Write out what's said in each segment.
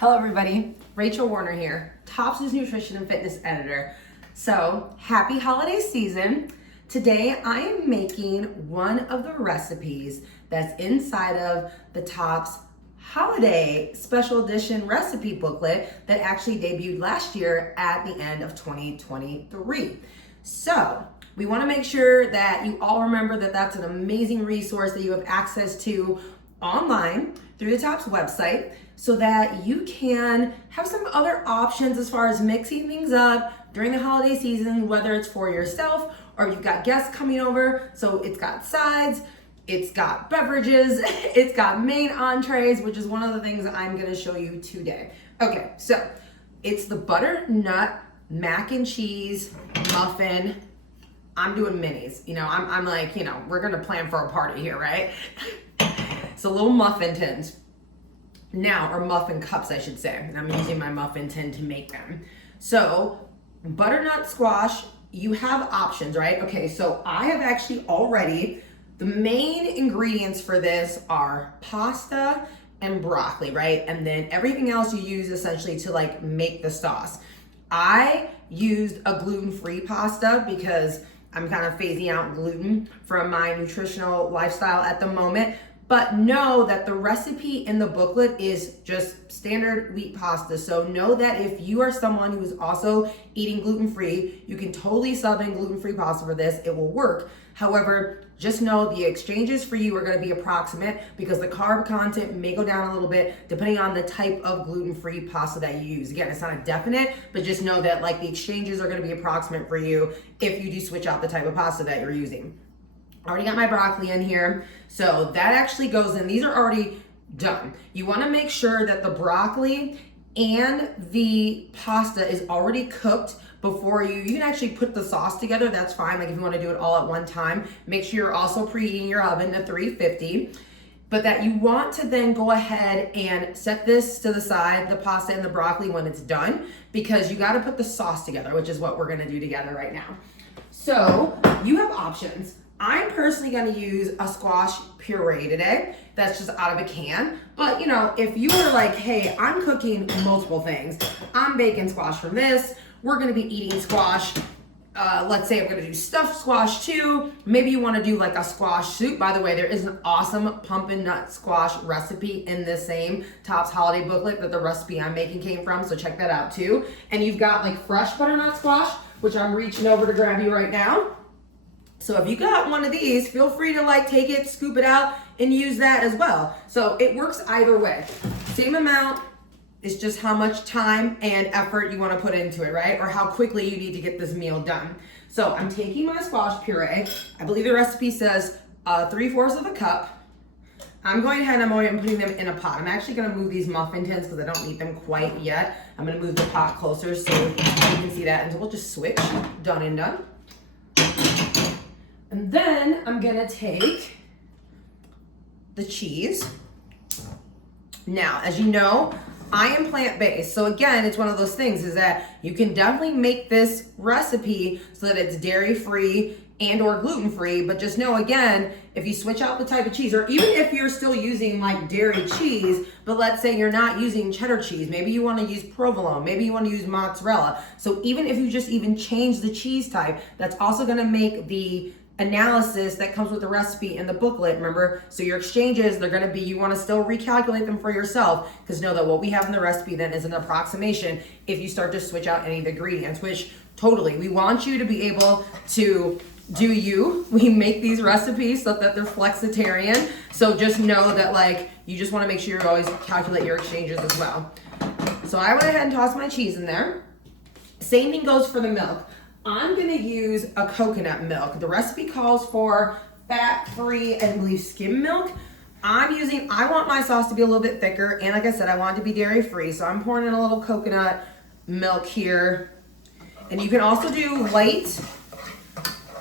Hello everybody, Rachel Warner here, Tops' Nutrition and Fitness Editor. So, happy holiday season. Today I am making one of the recipes that's inside of the Tops Holiday Special Edition recipe booklet that actually debuted last year at the end of 2023. So, we want to make sure that you all remember that that's an amazing resource that you have access to online through the Tops website so that you can have some other options as far as mixing things up during the holiday season, whether it's for yourself or you've got guests coming over. So it's got sides, it's got beverages, it's got main entrees, which is one of the things I'm gonna show you today. Okay, so it's the butternut mac and cheese muffin. I'm doing minis, I'm like, we're gonna plan for a party here, right? So little muffin tins. Now, or muffin cups, I should say. And I'm using my muffin tin to make them. So, butternut squash, you have options, right? Okay, so I have actually already, the main ingredients for this are pasta and broccoli, right? And then everything else you use essentially to make the sauce. I used a gluten-free pasta because I'm kind of phasing out gluten from my nutritional lifestyle at the moment. But know that the recipe in the booklet is just standard wheat pasta. So know that if you are someone who is also eating gluten-free, you can totally sub in gluten-free pasta for this. It will work. However, just know the exchanges for you are going to be approximate because the carb content may go down a little bit depending on the type of gluten-free pasta that you use. Again, it's not a definite, but just know that the exchanges are going to be approximate for you if you do switch out the type of pasta that you're using. Already got my broccoli in here, so that actually goes in. These are already done. You want to make sure that the broccoli and the pasta is already cooked before you can actually put the sauce together. That's fine, if you want to do it all at one time. Make sure you're also preheating your oven to 350. But that you want to then go ahead and set this to the side, the pasta and the broccoli, when it's done, because you got to put the sauce together, which is what we're going to do together right now. So you have options. I'm personally going to use a squash puree today. That's just out of a can. But, if you were like, hey, I'm cooking multiple things. I'm baking squash from this. We're going to be eating squash. Let's say I'm going to do stuffed squash too. Maybe you want to do a squash soup. By the way, there is an awesome pumpkin nut squash recipe in this same Tops holiday booklet that the recipe I'm making came from. So check that out too. And you've got fresh butternut squash, which I'm reaching over to grab you right now. So if you got one of these, feel free to take it, scoop it out, and use that as well. So it works either way. Same amount, it's just how much time and effort you want to put into it, right? Or how quickly you need to get this meal done. So I'm taking my squash puree. I believe the recipe says 3/4 of a cup. I'm going ahead and I'm going putting them in a pot. I'm actually going to move these muffin tins because I don't need them quite yet. I'm going to move the pot closer so you can see that. And so we'll just switch, done and done. And then I'm gonna take the cheese. Now, as you know, I am plant-based. So again, it's one of those things is that you can definitely make this recipe so that it's dairy-free and or gluten-free, but just know again, if you switch out the type of cheese, or even if you're still using dairy cheese, but let's say you're not using cheddar cheese, maybe you wanna use provolone, maybe you wanna use mozzarella. So even if you just even change the cheese type, that's also gonna make the analysis that comes with the recipe in the booklet, remember? So your exchanges, they're gonna be, you wanna still recalculate them for yourself, because know that what we have in the recipe then is an approximation if you start to switch out any of the ingredients, which totally, we want you to be able to do you. We make these recipes so that they're flexitarian. So just know that you just wanna make sure you always calculate your exchanges as well. So I went ahead and tossed my cheese in there. Same thing goes for the milk. I'm gonna use a coconut milk. The recipe calls for fat-free and I believe skim milk. I want my sauce to be a little bit thicker, and like I said, I want it to be dairy-free, so I'm pouring in a little coconut milk here. And you can also do light.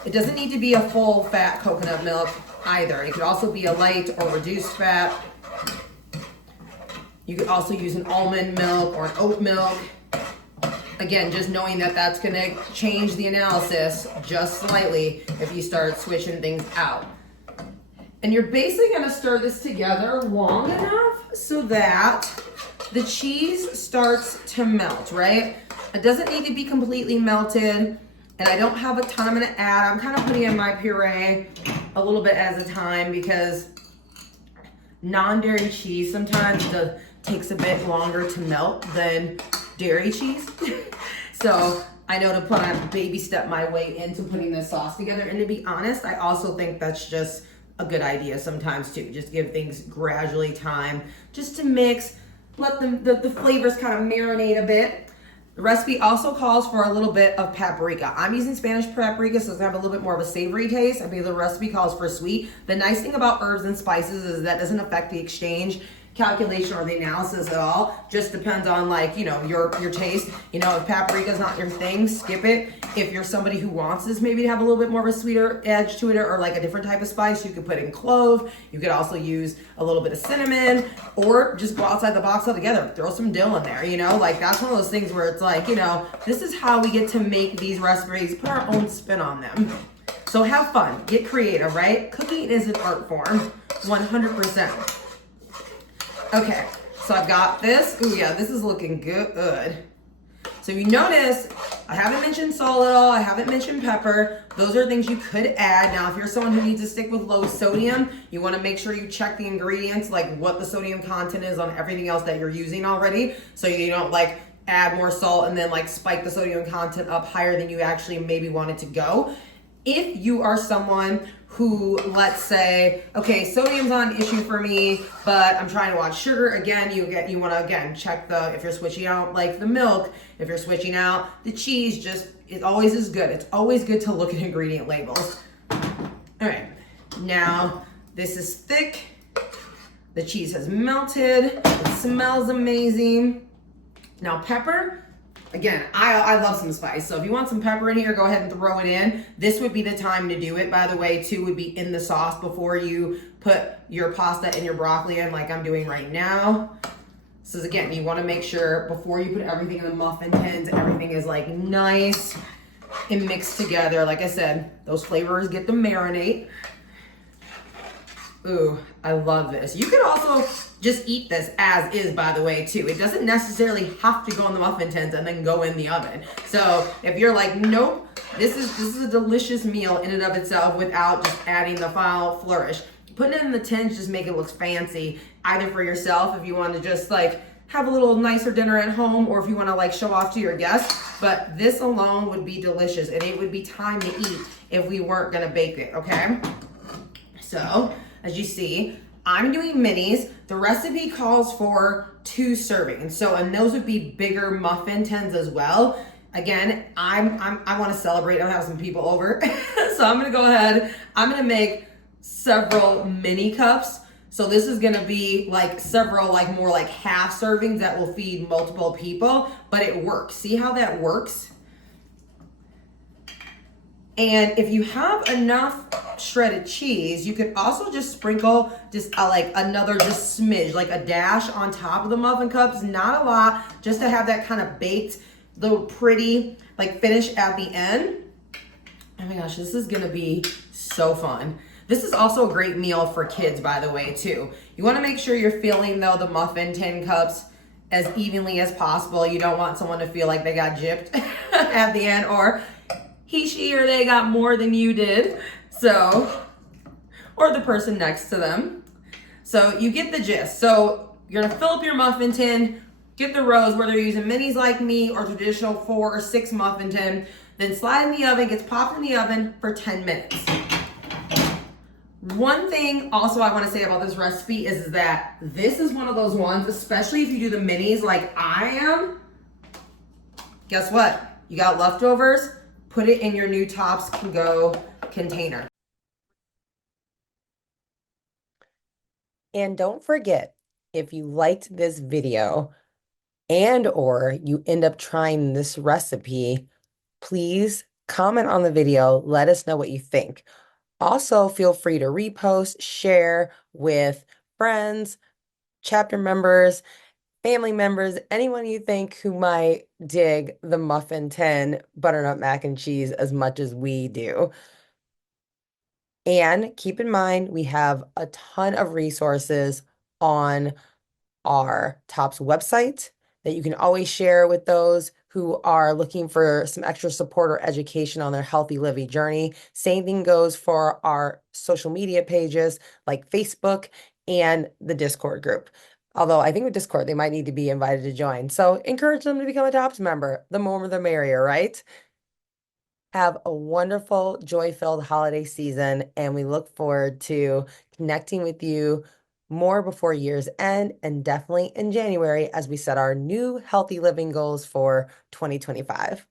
It doesn't need to be a full fat coconut milk either. It could also be a light or reduced fat. You could also use an almond milk or an oat milk. Again, just knowing that that's gonna change the analysis just slightly if you start switching things out. And you're basically gonna stir this together long enough so that the cheese starts to melt, right? It doesn't need to be completely melted, and I don't have a ton I'm gonna add. I'm kind of putting in my puree a little bit at a time because non-dairy cheese sometimes takes a bit longer to melt than dairy cheese. So I know to put on baby step my way into putting this sauce together. And to be honest, I also think that's just a good idea sometimes too. Just give things gradually time just to mix, let them the flavors kind of marinate a bit. The recipe also calls for a little bit of paprika. I'm using Spanish paprika, so it's gonna have a little bit more of a savory taste. I mean, the recipe calls for sweet. The nice thing about herbs and spices is that doesn't affect the exchange calculation or the analysis at all. Just depends on, like, you know, your taste. You know, if paprika is not your thing, skip it. If you're somebody who wants this maybe to have a little bit more of a sweeter edge to it, or like a different type of spice, you could put in clove. You could also use a little bit of cinnamon, or just go outside the box altogether. Throw some dill in there, you know? Like, that's one of those things where it's like, you know, this is how we get to make these recipes, put our own spin on them. So have fun, get creative, right? Cooking is an art form, 100%. Okay, so I've got this. Ooh, yeah, this is looking good. So you notice, I haven't mentioned salt at all. I haven't mentioned pepper. Those are things you could add. Now, if you're someone who needs to stick with low sodium, you want to make sure you check the ingredients, like what the sodium content is on everything else that you're using already. So you don't like add more salt and then like spike the sodium content up higher than you actually maybe want it to go. If you are someone who, let's say, okay, sodium's not an issue for me, but I'm trying to watch sugar, again, you want to again check if you're switching out like the milk, if you're switching out the cheese, it always is good. It's always good to look at ingredient labels. All right, now this is thick. The cheese has melted. It smells amazing. Now pepper. Again, I love some spice, so if you want some pepper in here, go ahead and throw it in. This would be the time to do it, by the way, too, would be in the sauce before you put your pasta and your broccoli in, like I'm doing right now. So again, you want to make sure before you put everything in the muffin tins, everything is like nice and mixed together. Like I said, those flavors get to marinate. Ooh, I love this. You could also just eat this as is, by the way, too. It doesn't necessarily have to go in the muffin tins and then go in the oven. So if you're like, nope, this is a delicious meal in and of itself without just adding the final flourish. Putting it in the tins just make it look fancy, either for yourself if you want to just like have a little nicer dinner at home, or if you want to like show off to your guests. But this alone would be delicious, and it would be time to eat if we weren't gonna bake it, okay? So as you see, I'm doing minis. The recipe calls for 2 servings. So, and those would be bigger muffin tins as well. Again, I want to celebrate. I have some people over. So I'm going to go ahead. I'm going to make several mini cups. So this is going to be like several, like more like half servings that will feed multiple people, but it works. See how that works? And if you have enough shredded cheese, you could also just sprinkle just like another just smidge, like a dash on top of the muffin cups, not a lot, just to have that kind of baked, little pretty like finish at the end. Oh my gosh, this is gonna be so fun. This is also a great meal for kids, by the way, too. You wanna make sure you're filling though the muffin tin cups as evenly as possible. You don't want someone to feel like they got gypped at the end, or he, she, or they got more than you did. So, or the person next to them. So you get the gist. So you're gonna fill up your muffin tin, get the rows, whether you're using minis like me or traditional 4 or 6 muffin tin, then slide in the oven, gets popped in the oven for 10 minutes. One thing also I wanna say about this recipe is that this is one of those ones, especially if you do the minis like I am, guess what? You got leftovers, put it in your new Tops Can Go container. And don't forget, if you liked this video and or you end up trying this recipe, please comment on the video. Let us know what you think. Also, feel free to repost, share with friends, chapter members, family members, anyone you think who might dig the muffin tin butternut mac and cheese as much as we do. And keep in mind, we have a ton of resources on our Tops website that you can always share with those who are looking for some extra support or education on their healthy living journey. Same thing goes for our social media pages like Facebook and the Discord group. Although I think with Discord, they might need to be invited to join. So encourage them to become a Tops member. The more the merrier, right? Have a wonderful, joy-filled holiday season, and we look forward to connecting with you more before year's end and definitely in January as we set our new healthy living goals for 2025.